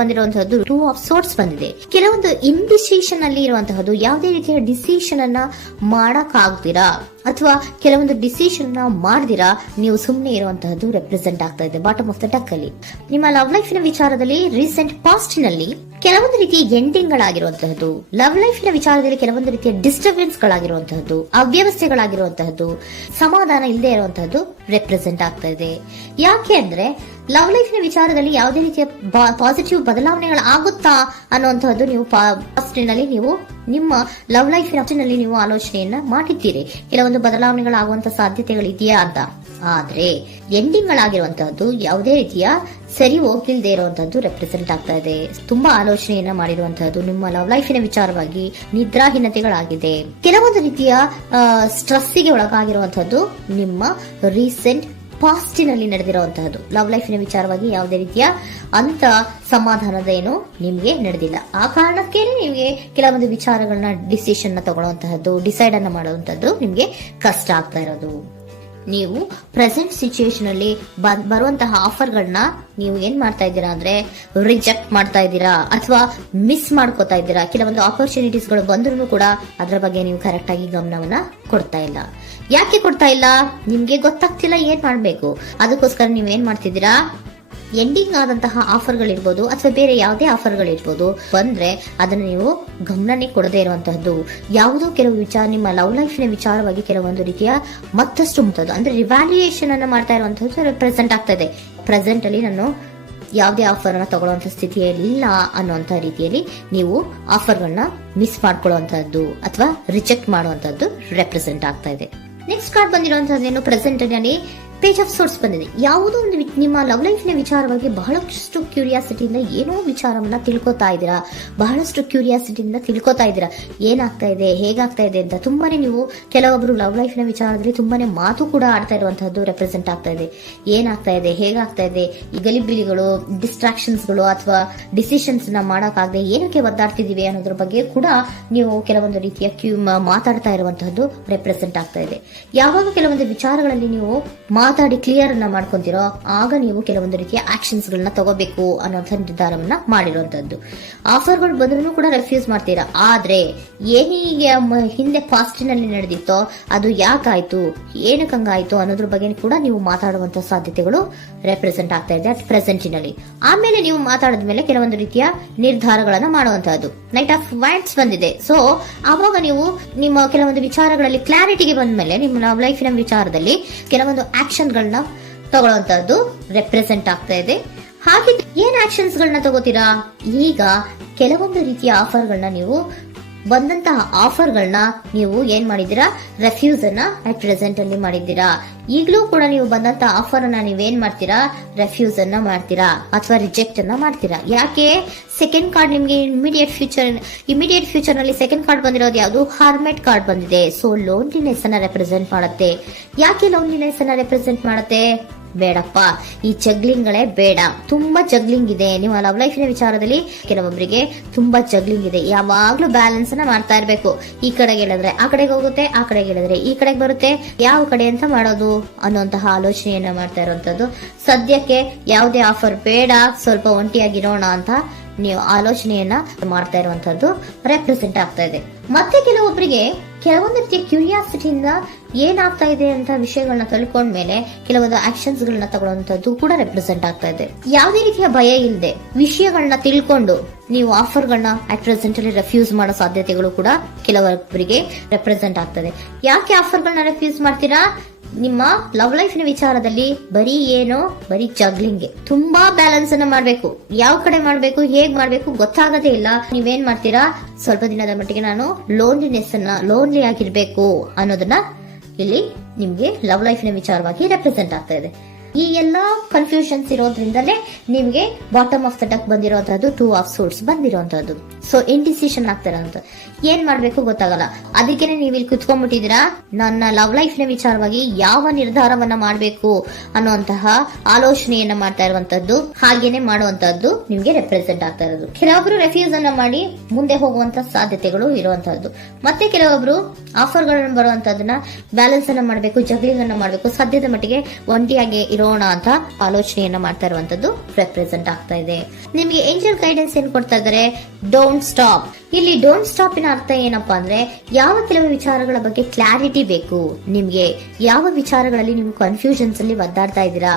ಬಂದಿರುವಂತಹದ್ದು two of sorts ಬಂದಿದೆ. ಕೆಲವೊಂದು indecision ಅಲ್ಲಿ ಇರುವಂತಹದ್ದು, ಯಾವುದೇ ರೀತಿಯ ಡಿಸಿಷನ್ ಅನ್ನ ಮಾಡಕ್ ಆಗ್ತೀರಾ ಅಥವಾ ಕೆಲವೊಂದು ಡಿಸಿಷನ್ ಮಾಡ್ದಿರಾ ನೀವು ಸುಮ್ಮನೆ ಇರುವಂತಹದ್ದು ರೆಪ್ರೆಸೆಂಟ್ ಆಗ್ತಾ ಇದೆ ಬಾಟಮ್ ಆಫ್ ದ ಡಕ್ ಅಲ್ಲಿ. ನಿಮ್ಮ ಲವ್ ಲೈಫಿನ ವಿಚಾರದಲ್ಲಿ ರೀಸೆಂಟ್ ಪಾಸ್ಟ್ ನಲ್ಲಿ ಕೆಲವೊಂದು ರೀತಿಯ ಎಂಡಿಂಗ್ ಗಳಾಗಿರುವಂತಹದ್ದು, ಲವ್ ಲೈಫಿನ ವಿಚಾರದಲ್ಲಿ ಕೆಲವೊಂದು ರೀತಿಯ ಡಿಸ್ಟರ್ಬೆನ್ಸ್ ಗಳಾಗಿರುವಂತಹದ್ದು, ಅವ್ಯವಸ್ಥೆಗಳಾಗಿರುವಂತಹದ್ದು, ಸಮಾಧಾನ ಇಲ್ಲದೆ ಇರುವಂತಹದ್ದು ರೆಪ್ರೆಸೆಂಟ್ ಆಗ್ತಾ ಇದೆ. ಯಾಕೆ ಅಂದ್ರೆ ಲವ್ ಲೈಫಿನ ವಿಚಾರದಲ್ಲಿ ಯಾವುದೇ ರೀತಿಯ ಪಾಸಿಟಿವ್ ಬದಲಾವಣೆಗಳು ಆಗುತ್ತಾ ಅನ್ನುವಂತಹದ್ದು ನೀವು ಪಾಸ್ಟ್ನಲ್ಲಿ ನೀವು ನಿಮ್ಮ ಲವ್ ಲೈಫಿನಲ್ಲಿ ನೀವು ಆಲೋಚನೆಯನ್ನ ಮಾಡಿದ್ದೀರಿ, ಕೆಲವೊಂದು ಬದಲಾವಣೆಗಳಾಗುವಂತ ಸಾಧ್ಯತೆಗಳಿದೆಯಾ ಅಂತ. ಆದ್ರೆ ಎಂಡಿಂಗ್ ಗಳಾಗಿರುವಂತಹದ್ದು ಯಾವುದೇ ರೀತಿಯ ಸರಿ ಹೋಗ್ತಿಲ್ದೇ ಇರುವಂತಹದ್ದು ರೆಪ್ರೆಸೆಂಟ್ ಆಗ್ತಾ ಇದೆ. ತುಂಬಾ ಆಲೋಚನೆಯನ್ನ ಮಾಡಿರುವಂತಹದ್ದು ನಿಮ್ಮ ಲವ್ ಲೈಫಿನ ವಿಚಾರವಾಗಿ ನಿದ್ರಾಹೀನತೆಗಳಾಗಿದೆ. ಕೆಲವೊಂದು ರೀತಿಯ ಸ್ಟ್ರೆಸ್ಸಿಗೆ ಒಳಗಾಗಿರುವಂತಹದ್ದು ನಿಮ್ಮ ರೀಸೆಂಟ್ ಪಾಸ್ಟಿನಲ್ಲಿ ನಡೆದಿರುವಂತಹದ್ದು. ಲವ್ ಲೈಫಿನ ವಿಚಾರವಾಗಿ ಯಾವುದೇ ರೀತಿಯ ಅಂತ ಸಮಾಧಾನದ ಏನು ನಿಮ್ಗೆ ನಡೆದಿಲ್ಲ. ಆ ಕಾರಣಕ್ಕೇನೆ ನಿಮ್ಗೆ ಕೆಲವೊಂದು ವಿಚಾರಗಳನ್ನ ಡಿಸಿಷನ್ ತಗೊಳ್ಳುವಂತಹದ್ದು, ಡಿಸೈಡ್ ಅನ್ನ ಮಾಡುವಂತಹದ್ದು ನಿಮ್ಗೆ ಕಷ್ಟ ಆಗ್ತಾ ಇರೋದು. ನೀವು ಪ್ರೆಸೆಂಟ್ ಸಿಚುಯೇಷನ್ ಅಲ್ಲಿ ಬರುವಂತಹ ಆಫರ್ಗಳನ್ನ ನೀವು ಏನ್ ಮಾಡ್ತಾ ಇದ್ದೀರಾ ಅಂದ್ರೆ ರಿಜೆಕ್ಟ್ ಮಾಡ್ತಾ ಇದ್ದೀರಾ ಅಥವಾ ಮಿಸ್ ಮಾಡ್ಕೋತಾ ಇದ್ದೀರಾ. ಕೆಲವೊಂದು ಆಪರ್ಚುನಿಟೀಸ್ ಗಳು ಬಂದ್ರೂ ಕೂಡ ಅದರ ಬಗ್ಗೆ ನೀವು ಕರೆಕ್ಟ್ ಆಗಿ ಗಮನವನ್ನ ಕೊಡ್ತಾ ಇಲ್ಲ. ಯಾಕೆ ಕೊಡ್ತಾ ಇಲ್ಲ? ನಿಮ್ಗೆ ಗೊತ್ತಾಗ್ತಿಲ್ಲ ಏನ್ ಮಾಡ್ಬೇಕು. ಅದಕ್ಕೋಸ್ಕರ ನೀವ್ ಏನ್ ಮಾಡ್ತಿದ್ದೀರಾ, ಎಂಡಿಂಗ್ ಆದಂತಹ ಆಫರ್ಗಳಿರ್ಬೋದು ಅಥವಾ ಬೇರೆ ಯಾವುದೇ ಆಫರ್ಗಳಿರ್ಬೋದು ಬಂದ್ರೆ ಅದನ್ನ ನೀವು ಗಮನನೇ ಕೊಡದೇ ಇರುವಂತಹದ್ದು. ಯಾವುದೋ ಕೆಲವು ವಿಚಾರ ನಿಮ್ಮ ಲವ್ ಲೈಫಿನ ವಿಚಾರವಾಗಿ ಕೆಲವೊಂದು ರೀತಿಯ ಮತ್ತಷ್ಟು ಮುತ್ತದ್ದು ಅಂದ್ರೆ ರಿವ್ಯಾಲ್ಯೂಯೇಷನ್ ಅನ್ನ ಮಾಡ್ತಾ ಇರುವಂತಹದ್ದು ಪ್ರೆಸೆಂಟ್ ಆಗ್ತಾ ಇದೆ. ಪ್ರೆಸೆಂಟ್ ಅಲ್ಲಿ ನಾನು ಯಾವುದೇ ಆಫರ್ ಅನ್ನ ತಗೊಳ್ಳುವಂತ ಸ್ಥಿತಿಯಲ್ಲಿ ಇಲ್ಲ ಅನ್ನುವಂತ ರೀತಿಯಲ್ಲಿ ನೀವು ಆಫರ್ಗಳನ್ನ ಮಿಸ್ ಮಾಡ್ಕೊಳ್ಳುವಂತಹದ್ದು ಅಥವಾ ರಿಜೆಕ್ಟ್ ಮಾಡುವಂತಹದ್ದು ರೆಪ್ರೆಸೆಂಟ್ ಆಗ್ತಾ ಇದೆ. ನೆಕ್ಸ್ಟ್ ಕಾರ್ಡ್ ಬಂದಿರುವಂತಹದ್ದೇನು, ಪ್ರೆಸೆಂಟ್ ಅಲ್ಲಿ ಪೇಜ್ ಆಫ್ ಸೋರ್ಸ್ ಬಂದಿದೆ. ಯಾವುದೋ ಒಂದು ನಿಮ್ಮ ಲವ್ ಲೈಫಿನ ವಿಚಾರವಾಗಿ ಬಹಳಷ್ಟು ಕ್ಯೂರಿಯಾಸಿಟಿಯಿಂದ ಏನೋ ವಿಚಾರವನ್ನ ತಿಳ್ಕೊತಾ ಇದ್ದೀರಾ, ಬಹಳಷ್ಟು ಕ್ಯೂರಿಯಾಸಿಟಿಯಿಂದ ತಿಳ್ಕೊತಾ ಇದ್ದೀರಾ ಏನಾಗ್ತಾ ಇದೆ ಹೇಗಾಗ್ತಾ ಇದೆ ಅಂತ. ತುಂಬಾನೇ ನೀವು ಕೆಲವೊಬ್ರು ಲವ್ ಲೈಫಿನ ವಿಚಾರದಲ್ಲಿ ತುಂಬಾನೇ ಮಾತು ಕೂಡ ಆಡ್ತಾ ಇರುವಂತಹದ್ದು ರೆಪ್ರೆಸೆಂಟ್ ಆಗ್ತಾ ಇದೆ. ಏನಾಗ್ತಾ ಇದೆ ಹೇಗಾಗ್ತಾ ಇದೆ, ಈ ಗಲಿಬಿಲಿಗಳು, ಡಿಸ್ಟ್ರಾಕ್ಷನ್ಸ್ಗಳು ಅಥವಾ ಡಿಸಿಷನ್ಸ್ ನ ಮಾಡಕ್ಕಾಗದೆ ಏನಕ್ಕೆ ಒದ್ದಾಡ್ತಿದೀವಿ ಅನ್ನೋದ್ರ ಬಗ್ಗೆ ಕೂಡ ನೀವು ಕೆಲವೊಂದು ರೀತಿಯ ಮಾತಾಡ್ತಾ ಇರುವಂತಹದ್ದು ರೆಪ್ರೆಸೆಂಟ್ ಆಗ್ತಾ ಇದೆ. ಯಾವಾಗ ಕೆಲವೊಂದು ವಿಚಾರಗಳಲ್ಲಿ ನೀವು ಮಾತಾಡಿ ಕ್ಲಿಯರ್ ಅನ್ನ ಮಾಡ್ಕೊಂತೀರೋ ಆಗ ನೀವು ಕೆಲವೊಂದು ರೀತಿಯ ಆಕ್ಷನ್ಸ್ ಗಳನ್ನ ತಗೋಬೇಕು ಅನ್ನೋಂಥ ನಿರ್ಧಾರವನ್ನ ಮಾಡಿರುವಂತದ್ದು. ಆಫರ್ಗಳು ಬಂದ್ರೂ ಕೂಡ ರೆಫ್ಯೂಸ್ ಮಾಡ್ತೀರಾ. ಆದ್ರೆ ಏನೀಗ ಹಿಂದೆ ಪಾಸ್ಟಿನಲ್ಲಿ ನಡೆದಿತ್ತೋ ಅದು ಯಾಕಾಯ್ತು, ಏನಕ್ಕಂಗಾಯ್ತು ಅನ್ನೋದ್ರ ಬಗ್ಗೆ ಕೂಡ ನೀವು ಮಾತಾಡುವಂತ ಸಾಧ್ಯತೆಗಳು ರೆಪ್ರೆಸೆಂಟ್ ಆಗ್ತಾ ಇದೆ ಅಟ್ ಪ್ರೆಸೆಂಟಿನಲ್ಲಿ. ಆಮೇಲೆ ನೀವು ಮಾತಾಡಿದ್ಮೇಲೆ ಕೆಲವೊಂದು ರೀತಿಯ ನಿರ್ಧಾರಗಳನ್ನ ಮಾಡುವಂತಹದ್ದು. ನೈಟ್ ಆಫ್ ವ್ಯಾಂಡ್ಸ್ ಬಂದಿದೆ. ಸೊ ಆವಾಗ ನೀವು ನಿಮ್ಮ ಕೆಲವೊಂದು ವಿಚಾರಗಳಲ್ಲಿ ಕ್ಲಾರಿಟಿಗೆ ಬಂದ್ಮೇಲೆ ನಿಮ್ಮ ಲವ್ ಲೈಫಿನ ವಿಚಾರದಲ್ಲಿ ಕೆಲವೊಂದು ಆಕ್ಷನ್ ಗಳನ್ನ ತಗೊಳ್ಳುವಂತಹದ್ದು ರೆಪ್ರೆಸೆಂಟ್ ಆಗ್ತಾ ಇದೆ. ಹಾಗೆ ಏನ್ ಆಕ್ಷನ್ಸ್ ಗಳನ್ನ ತಗೋತೀರಾ? ಈಗ ಕೆಲವೊಂದು ರೀತಿಯ ಆಫರ್ಗಳನ್ನ ನೀವು ಬಂದಂತಹ ಆಫರ್ಗಳನ್ನ ನೀವು ಏನ್ ಮಾಡಿದ್ದೀರಾ, ರೆಫ್ಯೂಸ್ ಅನ್ನ ಅಟ್ ಪ್ರೆಸೆಂಟ್ ಅಲ್ಲಿ ಮಾಡಿದ್ದೀರಾ. ಈಗಲೂ ಕೂಡ ನೀವು ಬಂದಂತಹ ಆಫರ್ ಅನ್ನ ನೀವೇನ್ ಮಾಡ್ತೀರಾ, ರೆಫ್ಯೂಸ್ ಅನ್ನ ಮಾಡ್ತೀರಾ ಅಥವಾ ರಿಜೆಕ್ಟ್ ಅನ್ನ ಮಾಡ್ತೀರಾ. ಯಾಕೆ? ಸೆಕೆಂಡ್ ಕಾರ್ಡ್ ನಿಮ್ಗೆ ಇಮಿಡಿಯೇಟ್ ಫ್ಯೂಚರ್ ನಲ್ಲಿ ಸೆಕೆಂಡ್ ಕಾರ್ಡ್ ಬಂದಿರೋದು ಯಾವುದು, ಹಾರ್ಮೆಟ್ ಕಾರ್ಡ್ ಬಂದಿದೆ. ಸೊ ಲೋನ್ಲಿನೆಸ್ ಅನ್ನ ರೆಪ್ರೆಸೆಂಟ್ ಮಾಡುತ್ತೆ. ಯಾಕೆ ಲೋನ್ಲಿನೆಸ್ ಅನ್ನ ರೆಪ್ರೆಸೆಂಟ್ ಮಾಡುತ್ತೆ? ಬೇಡಪ್ಪ, ಈ ಜಗ್ಲಿಂಗ್ ಗಳೇ ಬೇಡ. ತುಂಬಾ ಜಗ್ಲಿಂಗ್ ಇದೆ ನಿಮ್ಮ ಲವ್ ಲೈಫಿನ ವಿಚಾರದಲ್ಲಿ. ಕೆಲವೊಬ್ಬರಿಗೆ ತುಂಬಾ ಜಗ್ಲಿಂಗ್ ಇದೆ. ಯಾವಾಗ್ಲೂ ಬ್ಯಾಲೆನ್ಸ್ ಅನ್ನ ಮಾಡ್ತಾ ಇರ್ಬೇಕು. ಈ ಕಡೆಗೆ ಹೇಳಿದ್ರೆ ಆ ಕಡೆಗೆ ಹೋಗುತ್ತೆ, ಆ ಕಡೆಗೆ ಹೇಳಿದ್ರೆ ಈ ಕಡೆಗೆ ಬರುತ್ತೆ. ಯಾವ ಕಡೆ ಅಂತ ಮಾಡೋದು ಅನ್ನುವಂತಹ ಆಲೋಚನೆಯನ್ನ ಮಾಡ್ತಾ ಇರುವಂತದ್ದು. ಸದ್ಯಕ್ಕೆ ಯಾವುದೇ ಆಫರ್ ಬೇಡ, ಸ್ವಲ್ಪ ಒಂಟಿಯಾಗಿರೋಣ ಅಂತ ನೀವು ಆಲೋಚನೆಯನ್ನ ಮಾಡ್ತಾ ಇರುವಂತದ್ದು ರೆಪ್ರೆಸೆಂಟ್ ಆಗ್ತಾ ಇದೆ. ಮತ್ತೆ ಕೆಲವೊಬ್ಬರಿಗೆ ಕೆಲವೊಂದು ರೀತಿಯ ಕ್ಯೂರಿಯಾಸಿಟಿಯಿಂದ ಏನಾಗ್ತಾ ಇದೆ ಅಂತ ವಿಷಯಗಳನ್ನ ತಿಳ್ಕೊಂಡ್ಮೇಲೆ ಕೆಲವೊಂದು ಆಕ್ಷನ್ಸ್ ಗಳನ್ನ ತಗೊಳ್ಳುವಂತದ್ದು ಕೂಡ ರೆಪ್ರೆಸೆಂಟ್ ಆಗ್ತಾ ಇದೆ. ಯಾವುದೇ ರೀತಿಯ ಭಯ ಇಲ್ಲದೆ ವಿಷಯಗಳನ್ನ ತಿಳ್ಕೊಂಡು ನೀವು ಆಫರ್ಗಳನ್ನ ಅಟ್ ಪ್ರೆಸೆಂಟ್ ಅಲ್ಲಿ ರೆಫ್ಯೂಸ್ ಮಾಡೋ ಸಾಧ್ಯತೆಗಳು ಕೂಡ ಕೆಲವೊಬ್ಬರಿಗೆ ರೆಪ್ರೆಸೆಂಟ್ ಆಗ್ತದೆ. ಯಾಕೆ ಆಫರ್ಗಳನ್ನ ರೆಫ್ಯೂಸ್ ಮಾಡ್ತೀರಾ? ನಿಮ್ಮ ಲವ್ ಲೈಫಿನ ವಿಚಾರದಲ್ಲಿ ಬರೀ ಜಗ್ಲಿಂಗ್, ತುಂಬಾ ಬ್ಯಾಲೆನ್ಸ್ ಅನ್ನ ಮಾಡ್ಬೇಕು. ಯಾವ ಕಡೆ ಮಾಡ್ಬೇಕು, ಹೇಗ್ ಮಾಡ್ಬೇಕು ಗೊತ್ತಾಗದೇ ಇಲ್ಲ. ನೀವೇನ್ ಮಾಡ್ತೀರಾ, ಸ್ವಲ್ಪ ದಿನದ ಮಟ್ಟಿಗೆ ನಾನು ಲೋನ್ಲಿ ಆಗಿರ್ಬೇಕು ಅನ್ನೋದನ್ನ ಇಲ್ಲಿ ನಿಮ್ಗೆ ಲವ್ ಲೈಫಿನ ವಿಚಾರವಾಗಿ ರೆಪ್ರೆಸೆಂಟ್ ಆಗ್ತಾ ಇದೆ. ಈ ಎಲ್ಲಾ ಕನ್ಫ್ಯೂಷನ್ಸ್ ಇರೋದ್ರಿಂದಲೇ ನಿಮ್ಗೆ ಬಾಟಮ್ ಆಫ್ ದ ಡಕ್ ಬಂದಿರುವಂತಹದ್ದು ಟೂ ಆಫ್ ಸೋರ್ಟ್ಸ್ ಬಂದಿರುವಂತಹದ್ದು. ಸೊ ಇಂಡಿಸಿಷನ್ ಆಗ್ತಾರೆ ಅಂತ ಏನ್ ಮಾಡ್ಬೇಕು ಗೊತ್ತಾಗಲ್ಲ. ಅದಕ್ಕೇನೆ ನೀವು ಇಲ್ಲಿ ಕುತ್ಕೊಂಡ್ಬಿಟ್ಟಿದ್ದೀರಾ, ನನ್ನ ಲವ್ ಲೈಫ್ ನ ವಿಚಾರವಾಗಿ ಯಾವ ನಿರ್ಧಾರವನ್ನ ಮಾಡಬೇಕು ಅನ್ನುವಂತಹ ಆಲೋಚನೆಯನ್ನ ಮಾಡ್ತಾ ಇರುವಂತದ್ದು, ಹಾಗೇನೆ ಮಾಡುವಂತದ್ದು ನಿಮ್ಗೆ ರೆಪ್ರೆಸೆಂಟ್ ಆಗ್ತಾ ಇರೋದು. ಕೆಲವೊಬ್ರು ರೆಫ್ಯೂಸ್ ಅನ್ನ ಮಾಡಿ ಮುಂದೆ ಹೋಗುವಂತ ಸಾಧ್ಯತೆಗಳು ಇರುವಂತಹದ್ದು, ಮತ್ತೆ ಕೆಲವೊಬ್ರು ಆಫರ್ ಗಳನ್ನ ಬರುವಂತದನ್ನ ಬ್ಯಾಲೆನ್ಸ್ ಅನ್ನ ಮಾಡಬೇಕು, ಜಗ್ಲಿಂಗ್ ಅನ್ನ ಮಾಡಬೇಕು, ಸದ್ಯದ ಮಟ್ಟಿಗೆ ಒಂಟಿಯಾಗಿ ಇರೋಣ ಅಂತ ಆಲೋಚನೆಯನ್ನ ಮಾಡ್ತಾ ಇರುವಂತದ್ದು ರೆಪ್ರೆಸೆಂಟ್ ಆಗ್ತಾ ಇದೆ. ನಿಮ್ಗೆ ಏಂಜಲ್ ಗೈಡೆನ್ಸ್ ಏನ್ ಕೊಡ್ತಾ ಇದ್ದಾರೆ, ಡೋಂಟ್ ಸ್ಟಾಪ್. ಇಲ್ಲಿ ಡೋಂಟ್ ಸ್ಟಾಪ್ ಇನ ಅರ್ಥ ಏನಪ್ಪಾ ಅಂದ್ರೆ, ಯಾವ ಕೆಲವು ವಿಚಾರಗಳ ಬಗ್ಗೆ ಕ್ಲಾರಿಟಿ ಬೇಕು ನಿಮ್ಗೆ, ಯಾವ ವಿಚಾರಗಳಲ್ಲಿ ನೀವು ಕನ್ಫ್ಯೂಷನ್ಸ್ ಅಲ್ಲಿ ಒದ್ದಾಡ್ತಾ ಇದ್ದೀರಾ,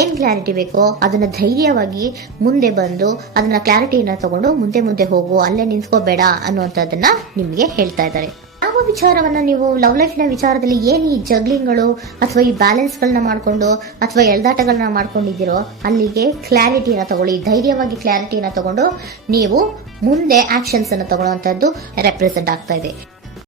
ಏನ್ ಕ್ಲಾರಿಟಿ ಬೇಕೋ ಅದನ್ನ ಧೈರ್ಯವಾಗಿ ಮುಂದೆ ಬಂದು ಅದನ್ನ ಕ್ಲಾರಿಟಿಯನ್ನ ತಗೊಂಡು ಮುಂದೆ ಹೋಗು, ಅಲ್ಲೇ ನಿಂತ್ಕೋಬೇಡ ಅನ್ನುವಂಥದ್ದನ್ನ ನಿಮ್ಗೆ ಹೇಳ್ತಾ ಇದ್ದಾರೆ. ಯಾವ ವಿಚಾರವನ್ನ ನೀವು ಲವ್ ಲೈಫ್ ನ ವಿಚಾರದಲ್ಲಿ ಏನ್ ಈ ಜಗ್ಲಿಂಗ್ಗಳು ಅಥವಾ ಈ ಬ್ಯಾಲೆನ್ಸ್ ಗಳನ್ನ ಮಾಡ್ಕೊಂಡು ಅಥವಾ ಎಳ್ದಾಟಗಳನ್ನ ಮಾಡ್ಕೊಂಡಿದ್ದೀರೋ ಅಲ್ಲಿಗೆ ಕ್ಲಾರಿಟಿನ ತಗೊಳ್ಳಿ, ಧೈರ್ಯವಾಗಿ ಕ್ಲಾರಿಟಿನ ತಗೊಂಡು ನೀವು ಮುಂದೆ ಆಕ್ಷನ್ಸ್ ಅನ್ನು ತಗೊಳ್ಳುವಂತದ್ದು ರೆಪ್ರೆಸೆಂಟ್ ಆಗ್ತಾ ಇದೆ.